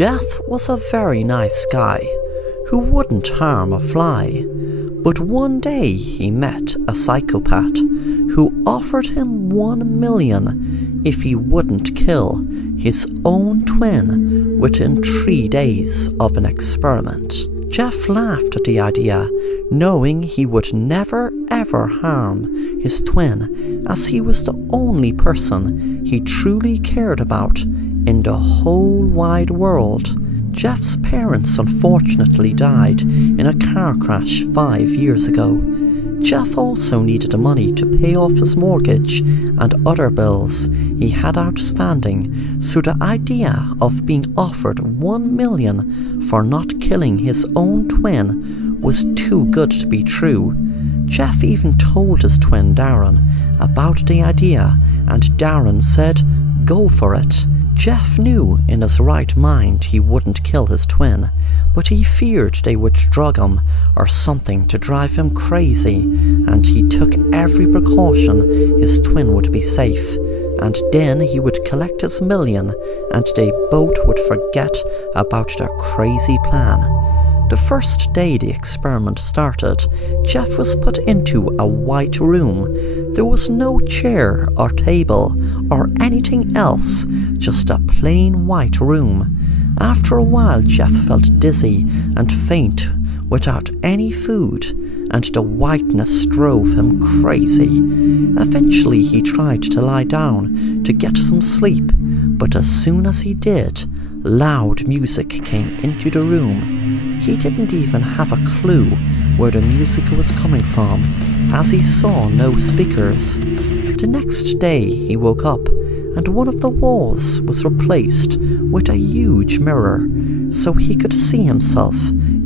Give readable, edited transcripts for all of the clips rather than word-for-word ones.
Jeff was a very nice guy who wouldn't harm a fly, but one day he met a psychopath who offered him 1 million if he wouldn't kill his own twin within 3 days of an experiment. Jeff laughed at the idea, knowing he would never ever harm his twin, as he was the only person he truly cared about in the whole wide world. Jeff's parents unfortunately died in a car crash 5 years ago. Jeff also needed the money to pay off his mortgage and other bills he had outstanding, so the idea of being offered 1 million for not killing his own twin was too good to be true. Jeff even told his twin Darren about the idea, and Darren said, "Go for it." Jeff knew in his right mind he wouldn't kill his twin, but he feared they would drug him or something to drive him crazy, and he took every precaution his twin would be safe, and then he would collect his million and they both would forget about their crazy plan. The first day the experiment started, Jeff was put into a white room. There was no chair or table or anything else, just a plain white room. After a while, Jeff felt dizzy and faint without any food, and the whiteness drove him crazy. Eventually he tried to lie down to get some sleep, but as soon as he did, loud music came into the room. He didn't even have a clue where the music was coming from, as he saw no speakers. The next day he woke up, and one of the walls was replaced with a huge mirror, so he could see himself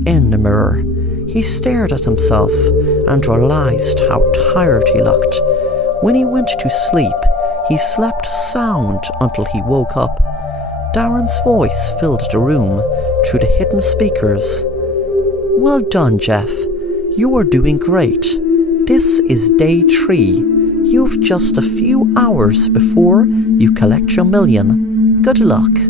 in the mirror. He stared at himself and realized how tired he looked. When he went to sleep, he slept sound until he woke up. Darren's voice filled the room through the hidden speakers. "Well done, Jeff. You are doing great. This is day 3. You've just a few hours before you collect your million. Good luck."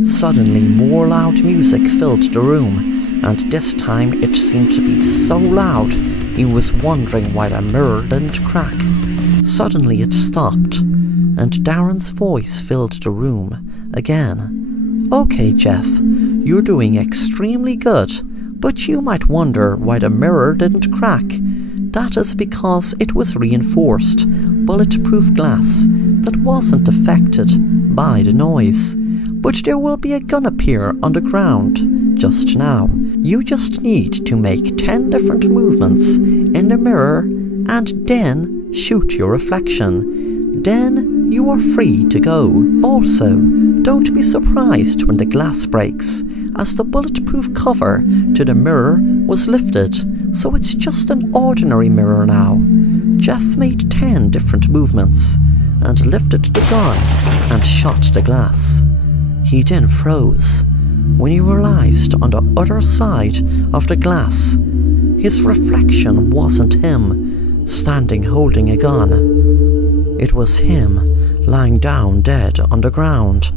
Suddenly more loud music filled the room, and this time it seemed to be so loud he was wondering why the mirror didn't crack. Suddenly it stopped, and Darren's voice filled the room again. "Okay, Jeff, you're doing extremely good, but you might wonder why the mirror didn't crack. That is because it was reinforced, bulletproof glass that wasn't affected by the noise. But there will be a gun appear on the ground just now. You just need to make 10 different movements in the mirror and then shoot your reflection. Then you are free to go. Also, don't be surprised when the glass breaks, as the bulletproof cover to the mirror was lifted, so it's just an ordinary mirror now." Jeff made 10 different movements and lifted the gun and shot the glass. He then froze when he realized on the other side of the glass, his reflection wasn't him standing holding a gun. It was him lying down dead on the ground.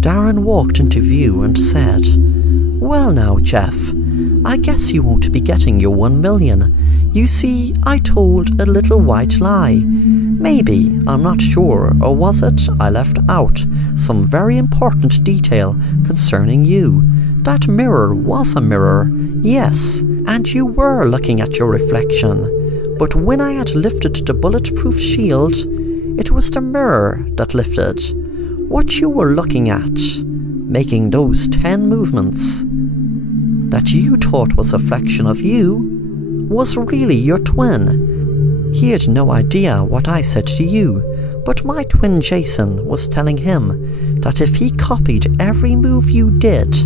Darren walked into view and said, "Well now, Jeff, I guess you won't be getting your 1 million. You see, I told a little white lie. Maybe, I'm not sure, or was it I left out some very important detail concerning you? That mirror was a mirror, yes, and you were looking at your reflection. But when I had lifted the bulletproof shield, it was the mirror that lifted. What you were looking at, making those 10 movements, that you thought was a reflection of you, was really your twin. He had no idea what I said to you, but my twin Jason was telling him that if he copied every move you did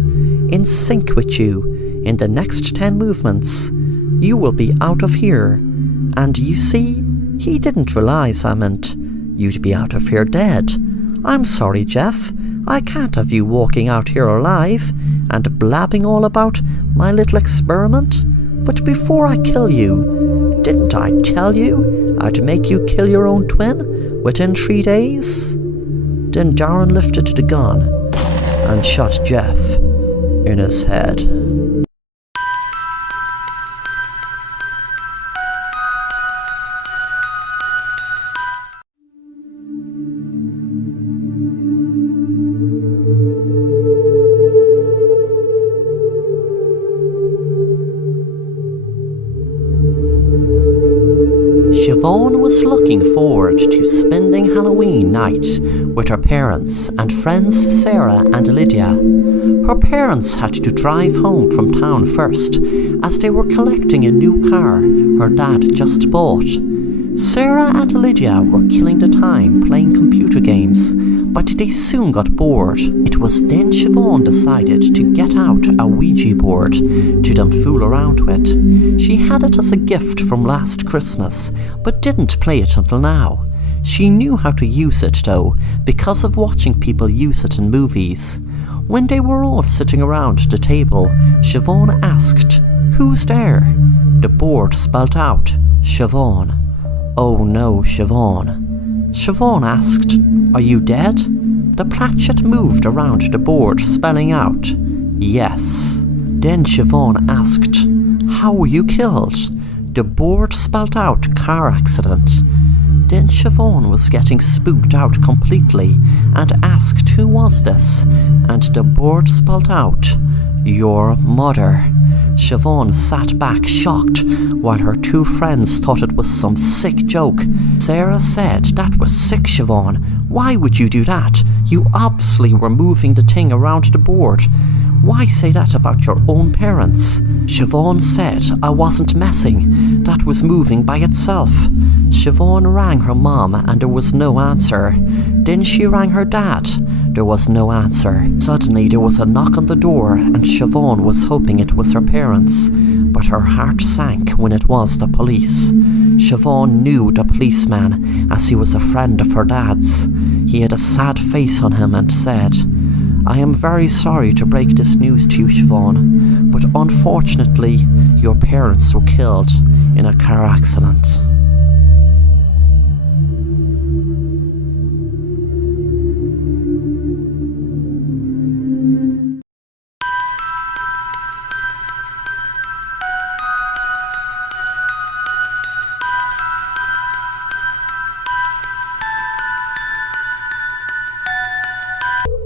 in sync with you in the next 10 movements, you will be out of here. And you see, he didn't realize I meant you'd be out of here dead. I'm sorry, Jeff. I can't have you walking out here alive and blabbing all about my little experiment. But before I kill you, didn't I tell you I'd make you kill your own twin within 3 days?" Then Darren lifted the gun and shot Jeff in his head. Siobhan was looking forward to spending Halloween night with her parents and friends Sarah and Lydia. Her parents had to drive home from town first, as they were collecting a new car her dad just bought. Sarah and Lydia were killing the time playing computer games, but they soon got bored. It was then Siobhan decided to get out a Ouija board to them fool around with. She had it as a gift from last Christmas, but didn't play it until now. She knew how to use it though, because of watching people use it in movies. When they were all sitting around the table, Siobhan asked, "Who's there?" The board spelled out, Siobhan. "Oh no, Siobhan." Siobhan asked, "Are you dead?" The planchet moved around the board, spelling out, "Yes." Then Siobhan asked, "How were you killed?" The board spelled out, "Car accident." Then Siobhan was getting spooked out completely and asked who was this, and the board spelled out, "Your mother." Siobhan sat back shocked, while her two friends thought it was some sick joke. Sarah said, "That was sick, Siobhan. Why would you do that? You obviously were moving the thing around the board. Why say that about your own parents?" Siobhan said, "I wasn't messing. That was moving by itself." Siobhan rang her mom and there was no answer. Then she rang her dad. There was no answer. Suddenly there was a knock on the door and Siobhan was hoping it was her parents, but her heart sank when it was the police. Siobhan knew the policeman as he was a friend of her dad's. He had a sad face on him and said, "I am very sorry to break this news to you, Siobhan, but unfortunately your parents were killed in a car accident."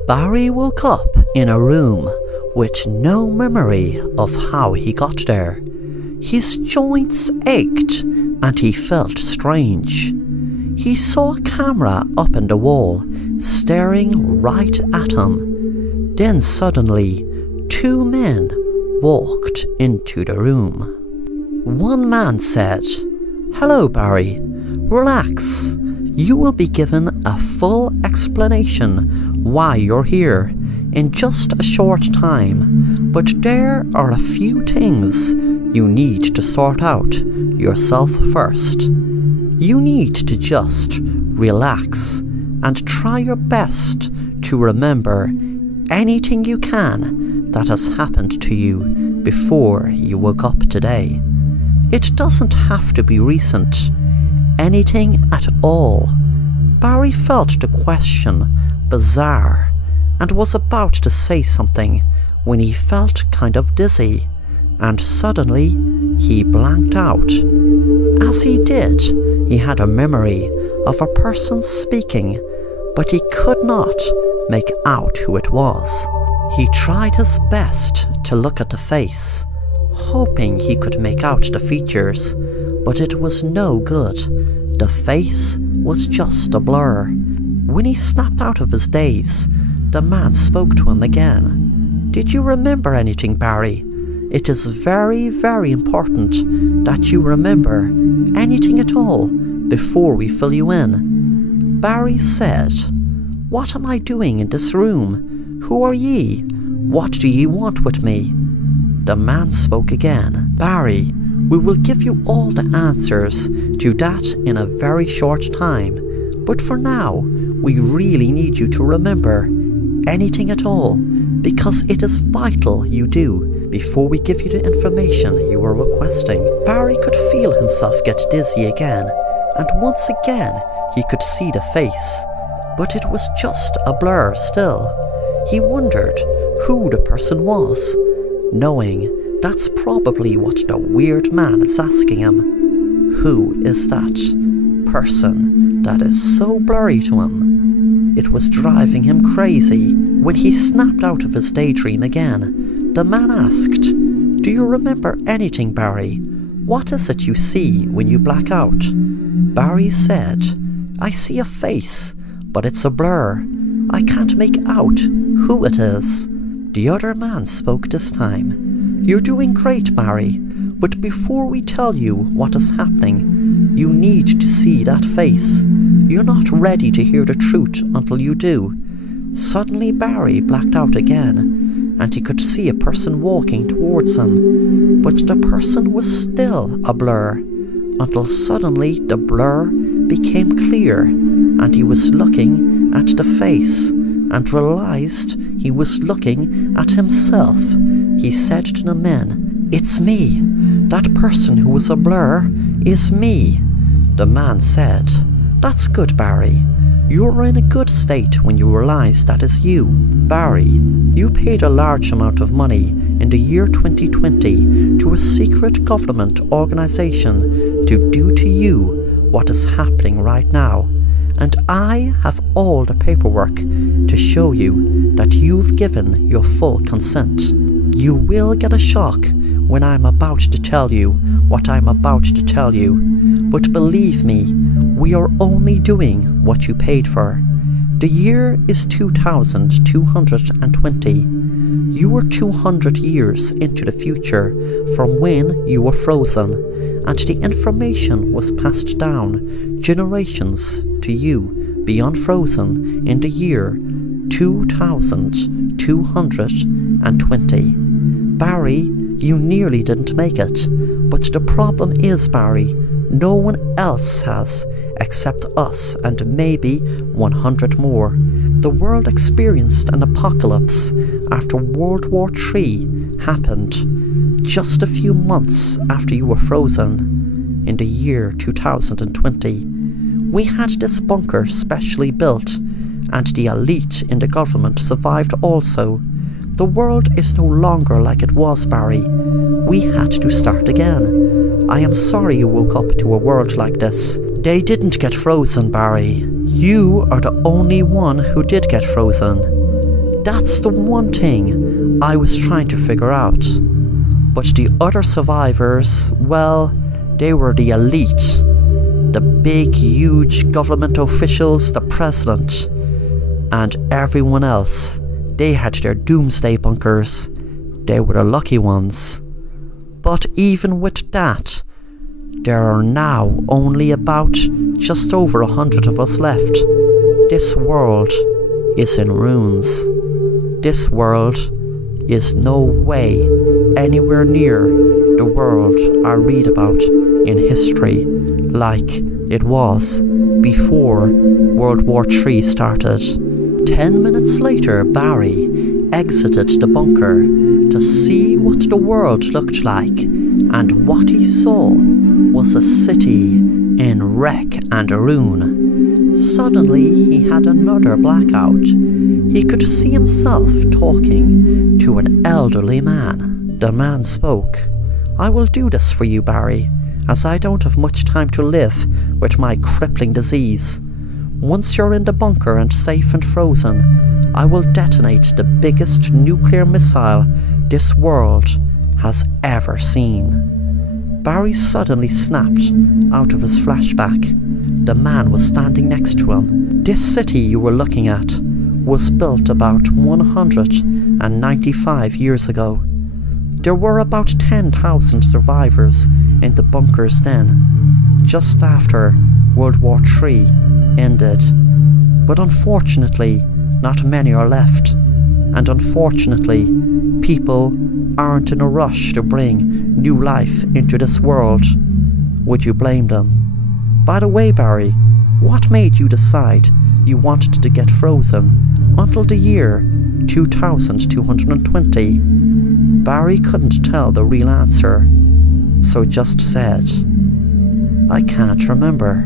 Barry woke up in a room with no memory of how he got there. His joints ached and he felt strange. He saw a camera up in the wall, staring right at him. Then suddenly, two men walked into the room. One man said, "Hello, Barry. Relax. You will be given a full explanation why you're here in just a short time, but there are a few things you need to sort out yourself first. You need to just relax and try your best to remember anything you can that has happened to you before you woke up today. It doesn't have to be recent. Anything at all." Barry felt the question bizarre and was about to say something when he felt kind of dizzy, and suddenly he blanked out. As he did, he had a memory of a person speaking, but he could not make out who it was. He tried his best to look at the face, hoping he could make out the features, but it was no good. The face was just a blur. When he snapped out of his daze, the man spoke to him again. "Did you remember anything, Barry? It is very, very important that you remember anything at all before we fill you in." Barry said, "What am I doing in this room? Who are ye? What do ye want with me?" The man spoke again. "Barry, we will give you all the answers to that in a very short time, but for now, we really need you to remember anything at all, because it is vital you do before we give you the information you were requesting." Barry could feel himself get dizzy again, and once again he could see the face, but it was just a blur still. He wondered who the person was, knowing that's probably what the weird man is asking him. Who is that person that is so blurry to him? It was driving him crazy. When he snapped out of his daydream again, the man asked, "Do you remember anything, Barry? What is it you see when you black out?" Barry said, "I see a face, but it's a blur. I can't make out who it is." The other man spoke this time. "You're doing great, Barry, but before we tell you what is happening, you need to see that face. You're not ready to hear the truth until you do." Suddenly Barry blacked out again, and he could see a person walking towards him, but the person was still a blur, until suddenly the blur became clear, and he was looking at the face, and realized he was looking at himself. He said to the men, "It's me. That person who was a blur is me." The man said, "That's good, Barry. You're in a good state when you realize that is you. Barry, you paid a large amount of money in the year 2020 to a secret government organization to do to you what is happening right now. And I have all the paperwork to show you that you've given your full consent. You will get a shock when I'm about to tell you what I'm about to tell you, but believe me, we are only doing what you paid for. The year is 2220. You were 200 years into the future from when you were frozen, and the information was passed down generations to you beyond frozen in the year 2220. Barry, you nearly didn't make it, but the problem is, Barry, no one else has except us and maybe 100 more. The world experienced an apocalypse after World War III happened just a few months after you were frozen in the year 2020. We had this bunker specially built, and the elite in the government survived also. The world is no longer like it was, Barry. We had to start again. I am sorry you woke up to a world like this. They didn't get frozen, Barry. You are the only one who did get frozen. That's the one thing I was trying to figure out. But the other survivors, well, they were the elite. The big, huge government officials, the president, and everyone else. They had their doomsday bunkers. They were the lucky ones. But even with that, there are now only about just over 100 of us left. This world is in ruins. This world is no way anywhere near the world I read about in history like it was before World War III started. 10 minutes later, Barry exited the bunker to see what the world looked like, and what he saw was a city in wreck and ruin. Suddenly he had another blackout. He could see himself talking to an elderly man. The man spoke. "I will do this for you, Barry, as I don't have much time to live with my crippling disease. Once you're in the bunker and safe and frozen, I will detonate the biggest nuclear missile this world has ever seen." Barry suddenly snapped out of his flashback. The man was standing next to him. This city you were looking at was built about 195 years ago. There were about 10,000 survivors in the bunkers then, just after World War III ended. But unfortunately, not many are left, and unfortunately, people aren't in a rush to bring new life into this world. Would you blame them? By the way, Barry, what made you decide you wanted to get frozen until the year 2220? Barry couldn't tell the real answer, so just said, "I can't remember."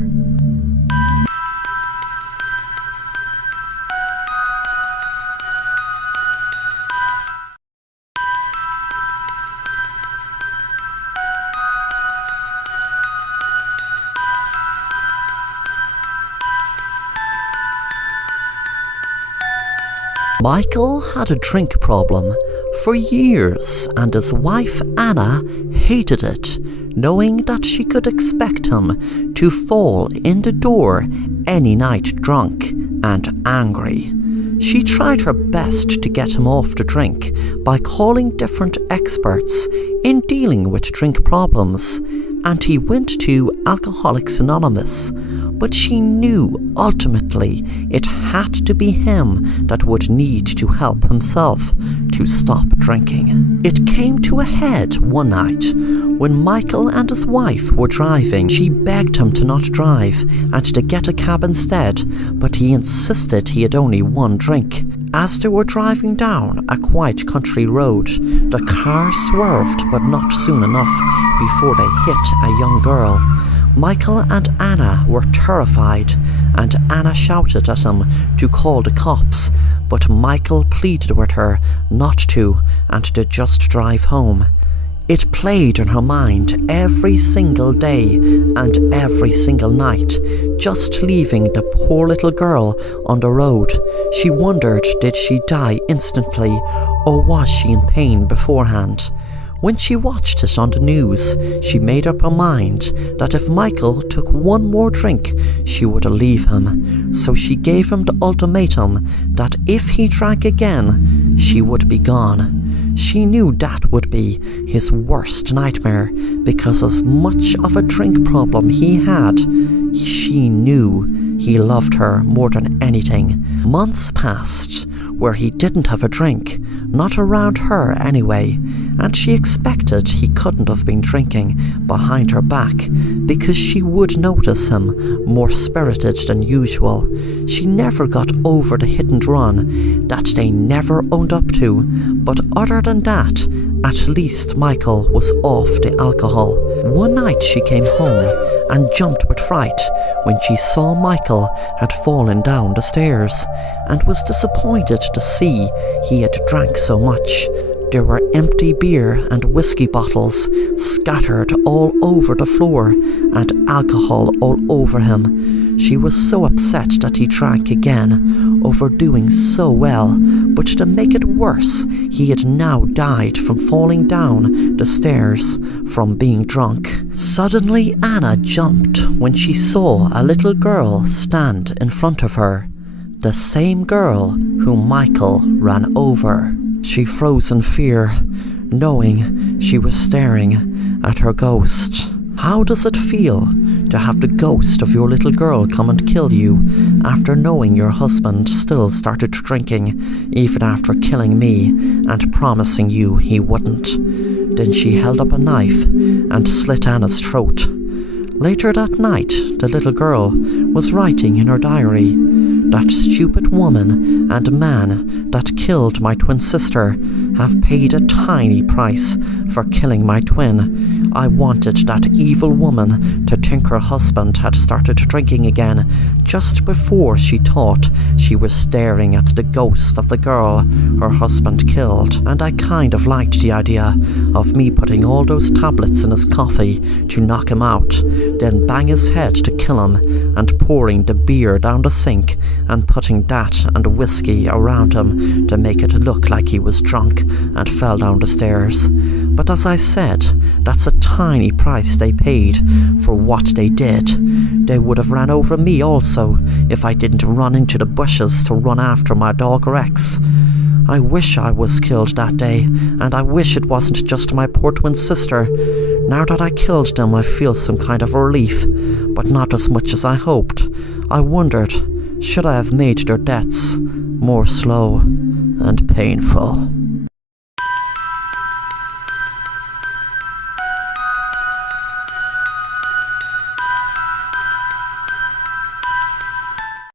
Michael had a drink problem for years, and his wife Anna hated it, knowing that she could expect him to fall in the door any night drunk and angry. She tried her best to get him off the drink by calling different experts in dealing with drink problems, and he went to Alcoholics Anonymous, but she knew ultimately it had to be him that would need to help himself to stop drinking. It came to a head one night when Michael and his wife were driving. She begged him to not drive and to get a cab instead, but he insisted he had only one drink. As they were driving down a quiet country road, the car swerved, but not soon enough before they hit a young girl. Michael and Anna were terrified, and Anna shouted at him to call the cops, but Michael pleaded with her not to and to just drive home. It played in her mind every single day and every single night, just leaving the poor little girl on the road. She wondered, did she die instantly, or was she in pain beforehand? When she watched it on the news, she made up her mind that if Michael took one more drink, she would leave him. So she gave him the ultimatum that if he drank again, she would be gone. She knew that would be his worst nightmare, because as much of a drink problem he had, she knew he loved her more than anything. Months passed where he didn't have a drink, not around her anyway, and she expected he couldn't have been drinking behind her back because she would notice him more spirited than usual. She never got over the hit and run that they never owned up to, but other than that, at least Michael was off the alcohol. One night she came home and jumped with fright when she saw Michael had fallen down the stairs, and was disappointed to see he had drank so much. There were empty beer and whiskey bottles scattered all over the floor, and alcohol all over him. She was so upset that he drank again, overdoing so well, but to make it worse, he had now died from falling down the stairs from being drunk. Suddenly Anna jumped when she saw a little girl stand in front of her, the same girl whom Michael ran over. She froze in fear, knowing she was staring at her ghost. How does it feel to have the ghost of your little girl come and kill you after knowing your husband still started drinking even after killing me and promising you he wouldn't? Then she held up a knife and slit Anna's throat. Later that night, the little girl was writing in her diary, "That stupid woman and man that killed my twin sister have paid a tiny price for killing my twin. I wanted that evil woman to think her husband had started drinking again just before she thought she was staring at the ghost of the girl her husband killed, and I kind of liked the idea of me putting all those tablets in his coffee to knock him out, then bang his head to kill him, and pouring the beer down the sink and putting that and whiskey around him to make it look like he was drunk and fell down the stairs. But as I said, that's a tiny price they paid for what they did. They would have ran over me also if I didn't run into the bushes to run after my dog Rex. I wish I was killed that day, and I wish it wasn't just my poor twin sister. Now that I killed them, I feel some kind of relief, but not as much as I hoped. I wondered, should I have made their deaths more slow and painful?"